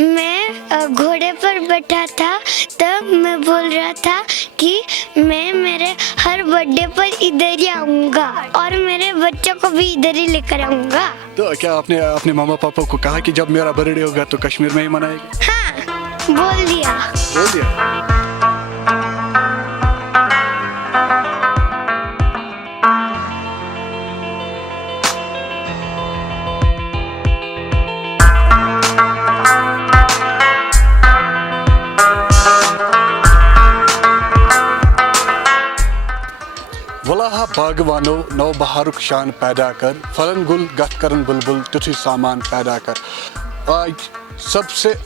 मैं घोड़े पर बैठा था, तब मैं बोल रहा था कि मैं मेरे हर बर्थडे पर इधर ही आऊँगा और मेरे बच्चों को भी इधर ही लेकर आऊँगा। तो क्या आपने अपने मामा पापा को कहा कि जब मेरा बर्थडे होगा तो कश्मीर में ही मनाएंगे? हाँ, बोल दिया। बोल दिया। वलाहा बागवानो नौ बहारुक शान पैदा कर, फलन गुल गथ करन बुलबुल तुझी सामान पैदा कर। आज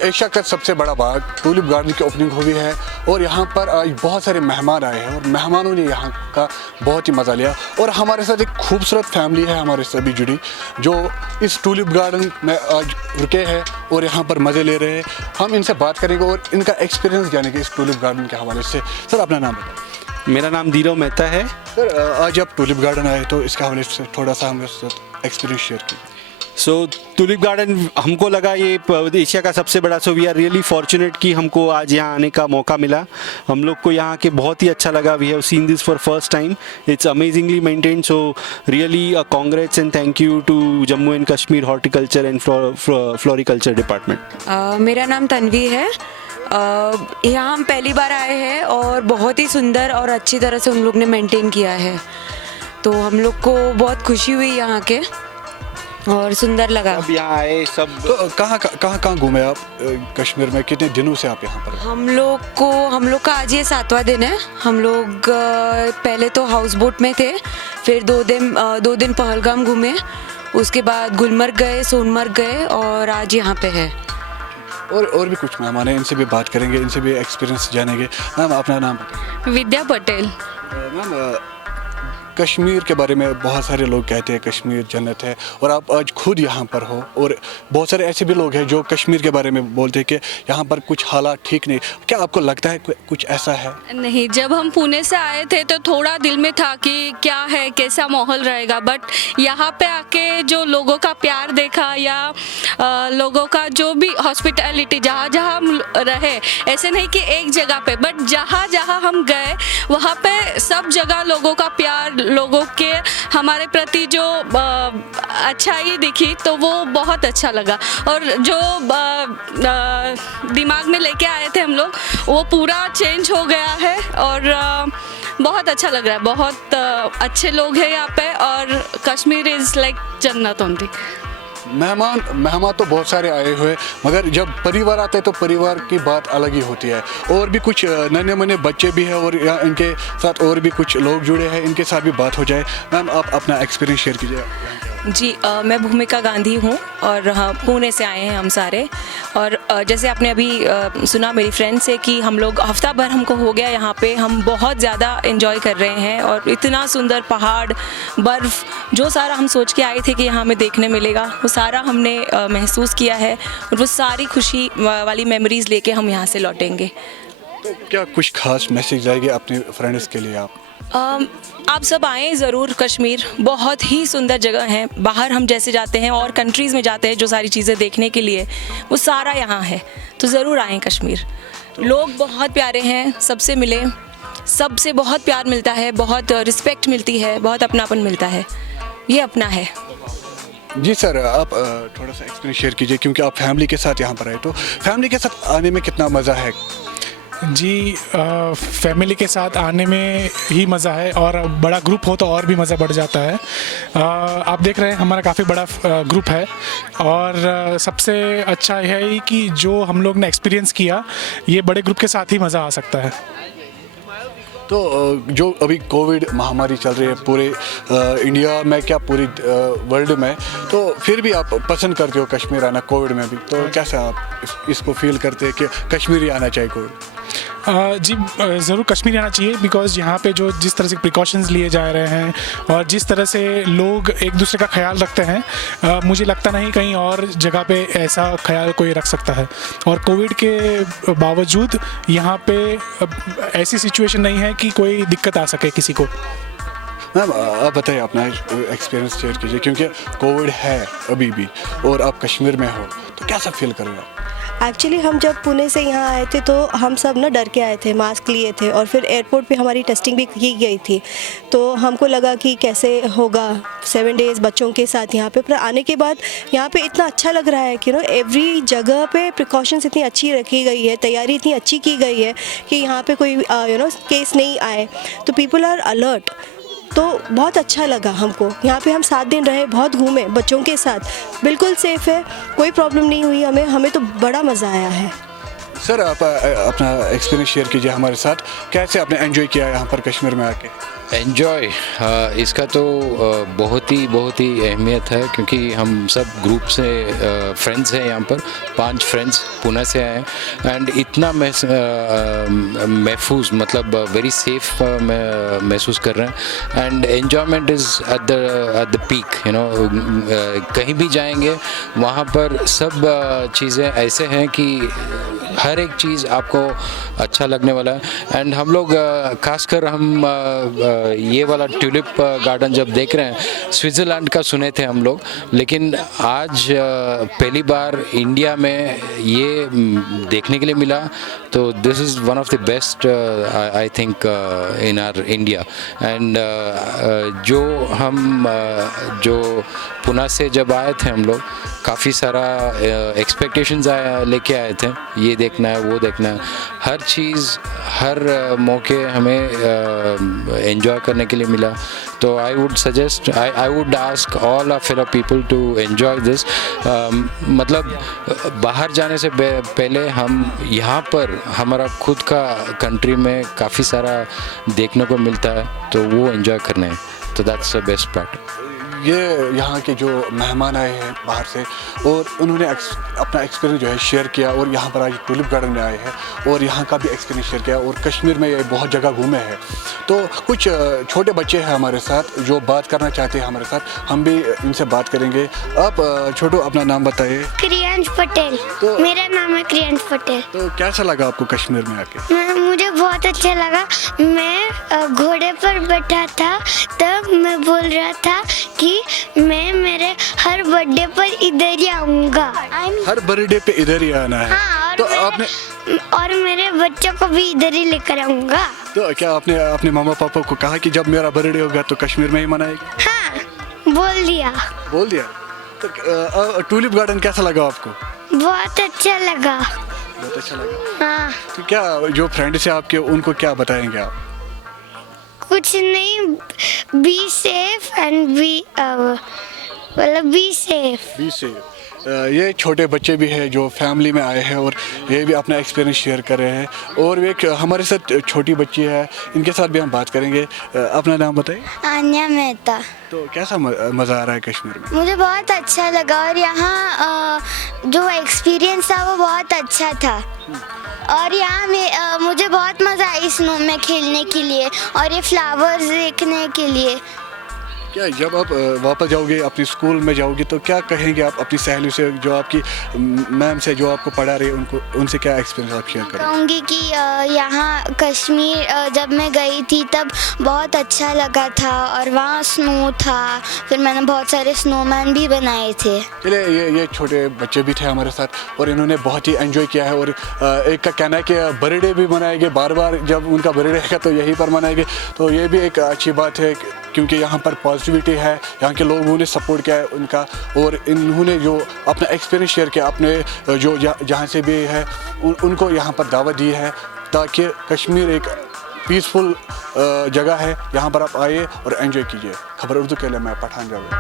एशिया का सबसे बड़ा बाग टूलिप गार्डन की ओपनिंग हुई है और यहाँ पर आज बहुत सारे मेहमान आए हैं और मेहमानों ने यहाँ का बहुत ही मज़ा लिया। और हमारे साथ एक खूबसूरत फैमिली है हमारे सभी जुड़ी, जो इस टूलिप गार्डन में आज रुके हैं और यहाँ पर मज़े ले रहे हैं। हम इनसे बात करेंगे और इनका एक्सपीरियंस जानेंगे इस टूलिप गार्डन के हवाले से। सर, अपना नाम बताएं। मेरा नाम धीरव मेहता है। सर, आज आप टूलिप गार्डन आए तो इसके हवाले से थोड़ा सा हमें एक्सपीरियंस शेयर कीजिए। टूलिप गार्डन हमको लगा ये एशिया का सबसे बड़ा, so we are really fortunate कि हमको आज यहाँ आने का मौका मिला। हम लोग को यहाँ के बहुत ही अच्छा लगा। We have seen this for first time. It's amazingly maintained, so really congrats and thank you to Jammu and Kashmir horticulture and floriculture department. मेरा नाम तन्वी है। यहाँ हम पहली बार आए हैं और बहुत ही सुंदर और अच्छी तरह से उन लोग ने मेंटेन किया है, तो हम लोग को बहुत खुशी हुई यहाँ के और सुंदर लगा। अब यहाँ आए सब। तो कहाँ घूमे आप कश्मीर में? कितने दिनों से आप यहाँ पर? हम लोग का आज ये 7वां दिन है। हम लोग पहले तो हाउस बोट में थे, फिर 2 दिन पहलगाम घूमे, उसके बाद गुलमर्ग गए, सोनमर्ग गए और आज यहाँ पे है। और भी कुछ मेहमान हैं, इनसे भी बात करेंगे, इनसे भी एक्सपीरियंस जानेंगे। मैम, अपना नाम बताएं। विद्या पटेल। मैम, कश्मीर के बारे में बहुत सारे लोग कहते हैं कश्मीर जन्नत है, और आप आज खुद यहाँ पर हो और बहुत सारे ऐसे भी लोग हैं जो कश्मीर के बारे में बोलते हैं कि यहाँ पर कुछ हालात ठीक नहीं। क्या आपको लगता है कुछ ऐसा है? नहीं, जब हम पुणे से आए थे तो थोड़ा दिल में था कि क्या है, कैसा माहौल रहेगा, बट यहाँ पे आके जो लोगों का प्यार देखा या लोगों का जो भी हॉस्पिटैलिटी, जहाँ जहाँ हम रहे, ऐसे नहीं कि एक जगह पे, बट जहाँ जहाँ हम गए वहाँ पे सब जगह लोगों का प्यार, लोगों के हमारे प्रति जो अच्छाई दिखी, तो वो बहुत अच्छा लगा। और जो दिमाग में लेके आए थे हम लोग, वो पूरा चेंज हो गया है और बहुत अच्छा लग रहा है। बहुत अच्छे लोग हैं यहाँ पे और कश्मीर इज़ लाइक जन्नत ओनली। मेहमान तो बहुत सारे आए हुए, मगर जब परिवार आता है तो परिवार की बात अलग ही होती है। और भी कुछ नन्हे मुन्ने बच्चे भी हैं और यहाँ इनके साथ और भी कुछ लोग जुड़े हैं, इनके साथ भी बात हो जाए। मैम, आप अपना एक्सपीरियंस शेयर कीजिए। जी, मैं भूमिका गांधी हूँ और हाँ, पुणे से आए हैं हम सारे। और जैसे आपने अभी सुना मेरी फ्रेंड से कि हम लोग हफ्ता भर हमको हो गया यहाँ पे, हम बहुत ज़्यादा एंजॉय कर रहे हैं और इतना सुंदर पहाड़, बर्फ़, जो सारा हम सोच के आए थे कि यहाँ हमें देखने मिलेगा, वो सारा हमने महसूस किया है और वो सारी खुशी वाली मेमोरीज़ लेके हम यहाँ से लौटेंगे। तो क्या कुछ खास मैसेज आएंगे अपने फ्रेंड्स के लिए आप सब आएँ ज़रूर। कश्मीर बहुत ही सुंदर जगह है। बाहर हम जैसे जाते हैं और कंट्रीज़ में जाते हैं जो सारी चीज़ें देखने के लिए, वो सारा यहाँ है, तो ज़रूर आएँ कश्मीर। लोग बहुत प्यारे हैं, सबसे मिले, सबसे बहुत प्यार मिलता है, बहुत रिस्पेक्ट मिलती है, बहुत अपनापन मिलता है। ये अपना है। जी सर, आप थोड़ा सा एक्सपीरियंस शेयर कीजिए, क्योंकि आप फैमिली के साथ यहाँ पर आए, तो फैमिली के साथ आने में कितना मज़ा है? जी, फैमिली के साथ आने में ही मज़ा है और बड़ा ग्रुप हो तो और भी मज़ा बढ़ जाता है। आप देख रहे हैं हमारा काफ़ी बड़ा ग्रुप है और सबसे अच्छा यह है कि जो हम लोग ने एक्सपीरियंस किया, ये बड़े ग्रुप के साथ ही मज़ा आ सकता है। तो जो अभी कोविड महामारी चल रही है पूरे इंडिया में, क्या पूरी वर्ल्ड में, तो फिर भी आप पसंद करते हो कश्मीर आना कोविड में भी, तो कैसे आप इसको फील करते हैं कि कश्मीर ही आना चाहिए कोविड? जी, ज़रूर कश्मीर आना चाहिए, बिकॉज़ यहाँ पे जो जिस तरह से प्रिकॉशंस लिए जा रहे हैं और जिस तरह से लोग एक दूसरे का ख्याल रखते हैं, मुझे लगता नहीं कहीं और जगह पे ऐसा ख्याल कोई रख सकता है। और कोविड के बावजूद यहाँ पे ऐसी सिचुएशन नहीं है कि कोई दिक्कत आ सके किसी को। मैम, आप बताइए, अपना एक्सपीरियंस शेयर कीजिए, क्योंकि कोविड है अभी भी और आप कश्मीर में हो, तो कैसा फील कर रहे हो? एक्चुअली हम जब पुणे से यहाँ आए थे तो हम सब ना डर के आए थे, मास्क लिए थे और फिर एयरपोर्ट पे हमारी टेस्टिंग भी की गई थी। तो हमको लगा कि कैसे होगा 7 डेज़ बच्चों के साथ यहाँ पे, पर आने के बाद यहाँ पे इतना अच्छा लग रहा है कि एवरी जगह पे प्रिकॉशंस इतनी अच्छी रखी गई है, तैयारी इतनी अच्छी की गई है कि यहाँ पे कोई केस नहीं आए, तो पीपल आर अलर्ट। तो बहुत अच्छा लगा हमको। यहाँ पे हम 7 दिन रहे, बहुत घूमे बच्चों के साथ, बिल्कुल सेफ़ है, कोई प्रॉब्लम नहीं हुई हमें तो बड़ा मज़ा आया है। सर आप अपना एक्सपीरियंस शेयर कीजिए हमारे साथ, कैसे आपने एंजॉय किया यहाँ पर कश्मीर में आके? एन्जॉय इसका तो बहुत ही अहमियत है, क्योंकि हम सब ग्रुप से फ्रेंड्स हैं यहाँ पर, 5 फ्रेंड्स पुणे से आए हैं एंड इतना महफूज मतलब वेरी सेफ महसूस कर रहे हैं and enjoyment is at the peak. कहीं भी जाएंगे वहाँ पर सब चीज़ें ऐसे हैं कि हर एक चीज़ आपको अच्छा लगने वाला है। एंड हम लोग खासकर हम ये वाला ट्यूलिप गार्डन जब देख रहे हैं, स्विट्ज़रलैंड का सुने थे हम लोग, लेकिन आज पहली बार इंडिया में ये देखने के लिए मिला, तो this is one of the best I think in our India. And जो पुणे से जब आए थे हम लोग, काफ़ी सारा एक्सपेक्टेशंस लेके आए थे, ये देखना है वो देखना है, हर चीज़ हर मौके हमें एंजॉय करने के लिए मिला। तो I would suggest, I would ask all our fellow people to enjoy this. मतलब बाहर जाने से पहले हम यहाँ पर हमारा खुद का कंट्री में काफ़ी सारा देखने को मिलता है, तो वो एंजॉय करना है, तो दैट्स द बेस्ट पार्ट। ये यहाँ के जो मेहमान आए हैं बाहर से और उन्होंने अपना एक्सपीरियंस जो है शेयर किया, और यहाँ पर आज ट्यूलिप गार्डन में आए हैं और यहाँ का भी एक्सपीरियंस शेयर किया, और कश्मीर में ये बहुत जगह घूमे हैं। तो कुछ छोटे बच्चे हैं हमारे साथ जो बात करना चाहते हैं हमारे साथ, हम भी इनसे बात करेंगे। आप छोटू अपना नाम बताइए। क्रियांश पटेल। तो- मेरा नाम है क्रियांश पटेल। तो कैसा लगा आपको कश्मीर में आके? मुझे बहुत अच्छा लगा। मैं घोड़े पर बैठा था, तब मैं बोल रहा था कि मैं मेरे हर बर्थडे पर इधर ही आऊँगा। हर बर्थडे पे इधर ही आना है। हाँ, तो आपने और मेरे बच्चों को भी इधर ही लेकर आऊँगा। तो क्या आपने अपने मामा पापा को कहा कि जब मेरा बर्थडे होगा तो कश्मीर में ही मनाएगा? हाँ, बोल दिया। बोल दिया। तो ट्यूलिप गार्डन कैसा लगा आपको? बहुत अच्छा लगा। बहुत अच्छा लगा। हाँ, तो क्या जो फ्रेंड्स हैं आपके, उनको क्या बताएंगे आप? कुछ नहीं, be safe and be safe. बी से ये छोटे बच्चे भी हैं जो फैमिली में आए हैं और ये भी अपना एक्सपीरियंस शेयर कर रहे हैं, और एक हमारे साथ छोटी बच्ची है, इनके साथ भी हम बात करेंगे। अपना नाम बताइए। आन्या मेहता। तो कैसा मज़ा आ रहा है कश्मीर में? मुझे बहुत अच्छा लगा, और यहाँ जो एक्सपीरियंस था वो बहुत अच्छा था, और यहाँ में मुझे बहुत मज़ा आई स्नो में खेलने के लिए और ये फ्लावर्स देखने के लिए। क्या जब आप वापस जाओगे अपने स्कूल में जाओगे तो क्या कहेंगे आप अपनी सहेली से, जो आपकी मैम से जो आपको पढ़ा रही है, उनसे क्या एक्सपीरियंस आप शेयर करेंगे? कहूँगी कि यहाँ कश्मीर जब मैं गई थी तब बहुत अच्छा लगा था, और वहाँ स्नो था, फिर मैंने बहुत सारे स्नोमैन भी बनाए थे। चलिए, ये छोटे बच्चे भी थे हमारे साथ और इन्होंने बहुत ही एंजॉय किया है, और एक का कहना है कि बर्थडे भी मनाएंगे, बार बार जब उनका बर्थडे है तो यहीं पर मनाएंगे। तो ये भी एक अच्छी बात है, क्योंकि यहाँ पर पॉजिटिविटी है, यहाँ के लोगों ने सपोर्ट किया है उनका, और इन्होंने जो अपना एक्सपीरियंस शेयर किया, अपने जो जहाँ से भी है उनको यहाँ पर दावत दी है, ताकि कश्मीर एक पीसफुल जगह है, यहाँ पर आप आइए और एंजॉय कीजिए। खबर उर्दू के लिए मैं पठान जावेद।